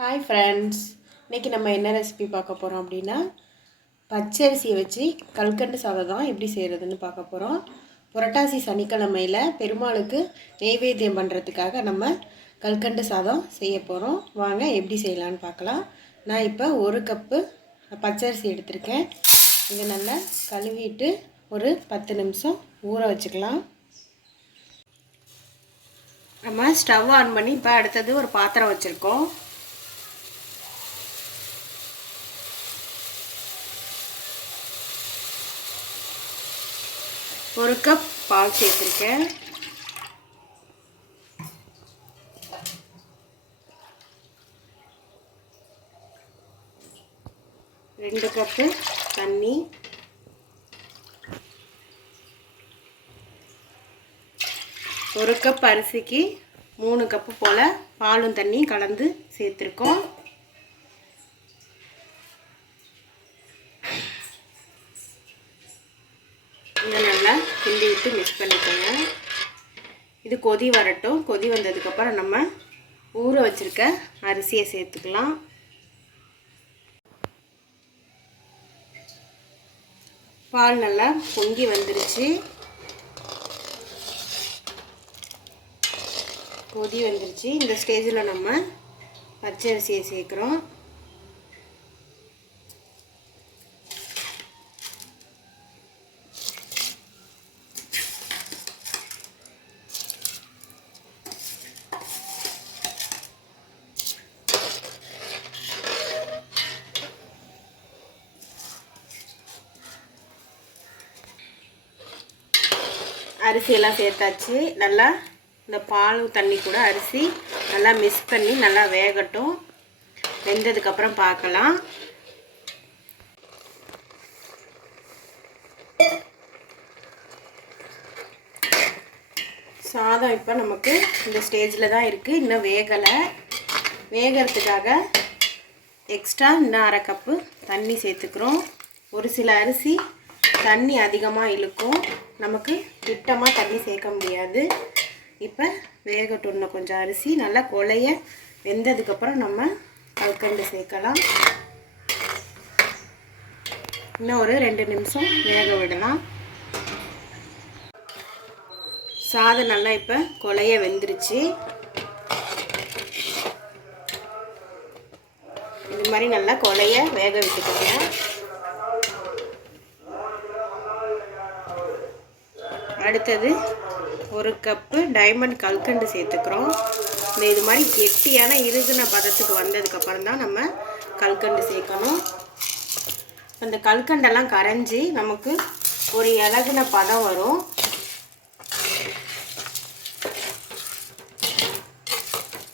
Hi friends இன்றைக்கி நம்ம என்ன ரெசிபி பார்க்க போகிறோம் அப்படின்னா பச்சரிசியை வச்சு கல்கண்டு சாதம் தான் எப்படி செய்கிறதுன்னு பார்க்க போகிறோம் புரட்டாசி சனிக்கிழமையில் பெருமாளுக்கு நெய்வேத்தியம் பண்ணுறதுக்காக நம்ம கல்கண்டு சாதம் செய்ய போகிறோம் வாங்க எப்படி செய்யலான்னு பார்க்கலாம். நான் இப்போ ஒரு கப்பு பச்சரிசி எடுத்திருக்கேன். இதை நல்லா கழுவிட்டு ஒரு பத்து நிமிஷம் ஊற வச்சுக்கலாம். நம்ம ஸ்டவ் ஆன் பண்ணி இப்போ அடுத்தது ஒரு பாத்திரம் வச்சுருக்கோம். ஒரு கப் பால் சேர்த்துருக்கேன். ரெண்டு கப்பு தண்ணி. ஒரு கப் அரிசிக்கு மூணு கப்பு போல் பாலும் தண்ணி கலந்து சேர்த்துருக்கோம் இதை நல்லா கிண்டி விட்டு மிக்ஸ் பண்ணிக்கோங்க. இது கொதி வரட்டும். கொதி வந்ததுக்கப்புறம் நம்ம ஊற வச்சுருக்க அரிசியை சேர்த்துக்கலாம். பால் நல்லா பொங்கி வந்துருச்சு. கொதி வந்துருச்சு. இந்த ஸ்டேஜில் நம்ம பச்சரிசியை சேர்க்குறோம். அரிசியெல்லாம் சேர்த்தாச்சு. நல்லா இந்த பால் தண்ணி கூட அரிசி நல்லா மிக்ஸ் பண்ணி நல்லா வேகட்டும். வெந்ததுக்கப்புறம் பார்க்கலாம். சாதம் இப்போ நமக்கு இந்த ஸ்டேஜில் தான் இருக்குது இன்னும் வேகலை. வேகிறதுக்காக எக்ஸ்ட்ரா இன்னும் அரை கப்பு தண்ணி சேர்த்துக்கிறோம். ஒரு சில அரிசி தண்ணி அதிகமாக இழுக்கும். நமக்கு திட்டமாக தண்ணி சேர்க்க முடியாது. இப்போ வேகட்டும் கொஞ்சம் அரிசி நல்லா கொலைய வெந்ததுக்கப்புறம் நம்ம கல்கண்டு சேர்க்கலாம். இன்னும் ஒரு ரெண்டு நிமிஷம் வேக விடலாம். சாதம் நல்லா இப்போ கொலைய வெந்துருச்சு. இது மாதிரி நல்லா கொலைய வேக விட்டுக்கோங்க. அடுத்தது ஒரு கப்பு டைமண்ட் கல்கண்டு சேர்த்துக்கிறோம். இந்த இது மாதிரி கெட்டியான இருகுன பதத்துக்கு வந்ததுக்கப்புறம் தான் நம்ம கல்கண்டு சேர்க்கணும். அந்த கல்கண்டெல்லாம் கரைஞ்சி நமக்கு ஒரு இலகுன பதம் வரும்.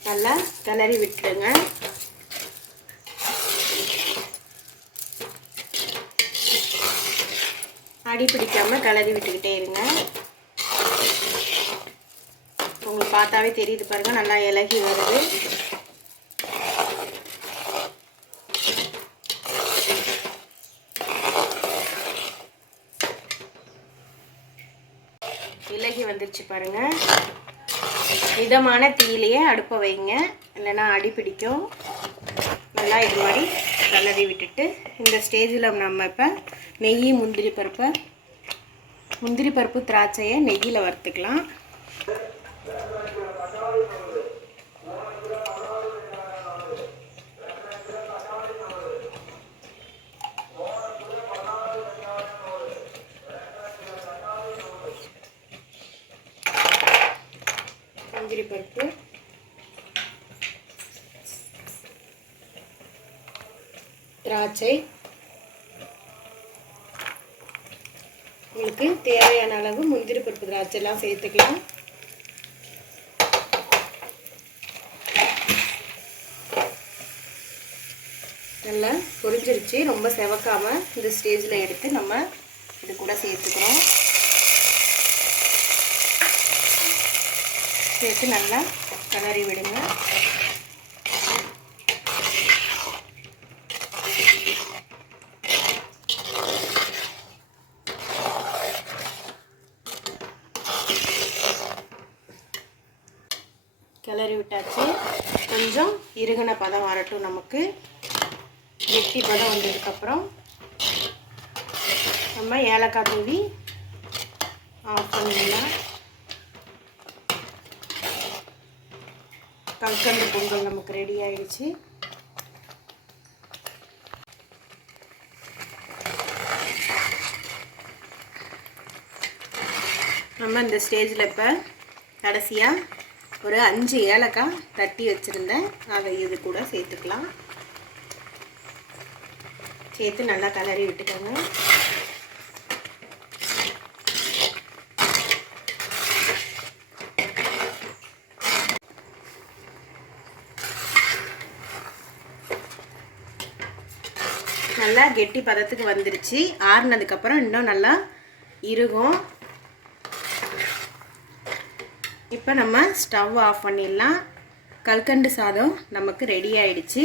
நல்லா கிளறி விட்டுருங்க. அடி பிடிக்காமல் கிளறி விட்டுக்கிட்டே இருங்க. உங்களுக்கு பார்த்தாவே தெரியுது பாருங்க நல்லா இலகி வருது. இலகி வந்துருச்சு பாருங்க. மிதமான தீயிலேயே அடுப்பை வைங்க. இல்லைன்னா அடி பிடிக்கும். நல்லா இது மாதிரி கலரி விட்டுட்டு இந்த ஸ்டேஜில் நம்ம இப்போ நெய் முந்திரி பருப்பை முந்திரி பருப்பு திராட்சையை நெய்யில் வறுத்துக்கலாம். முந்திரி பருப்பு திராட்சை. உங்களுக்கு தேவையான அளவு முந்திரி பருப்பு திராட்சை எல்லாம் சேர்த்துக்கலாம். நல்லா பொரிஞ்சிருச்சு. ரொம்ப செவக்காமல் இந்த ஸ்டேஜில் எடுத்து நம்ம இது கூட சேர்த்துக்கிறோம். சேர்த்து நல்லா கிளறி விடுங்க. கிளறி விட்டாச்சு. கொஞ்சம் இறுகின பதம் வரட்டும் நமக்கு. மிக்சி பதம் வந்ததுக்கப்புறம் நம்ம ஏலக்காய் தூவி ஆஃப் பண்ணிடலாம். கல்கண்டு பொங்கல் நமக்கு ரெடி ஆயிடுச்சு. நம்ம இந்த ஸ்டேஜில் இப்போ கடைசியாக ஒரு அஞ்சு ஏலக்காய் தட்டி வச்சுருந்தேன். அதை இது கூட சேர்த்துக்கலாம். சேர்த்து நல்லா கலரி விட்டுக்கோங்க. நல்லா கெட்டி பதத்துக்கு வந்துருச்சு. ஆறுனதுக்கப்புறம் இன்னும் நல்லா இருக்கும் இப்போ நம்ம ஸ்டவ் ஆஃப் பண்ணிடலாம். கல்கண்டு சாதம் நமக்கு ரெடி ஆயிடுச்சு.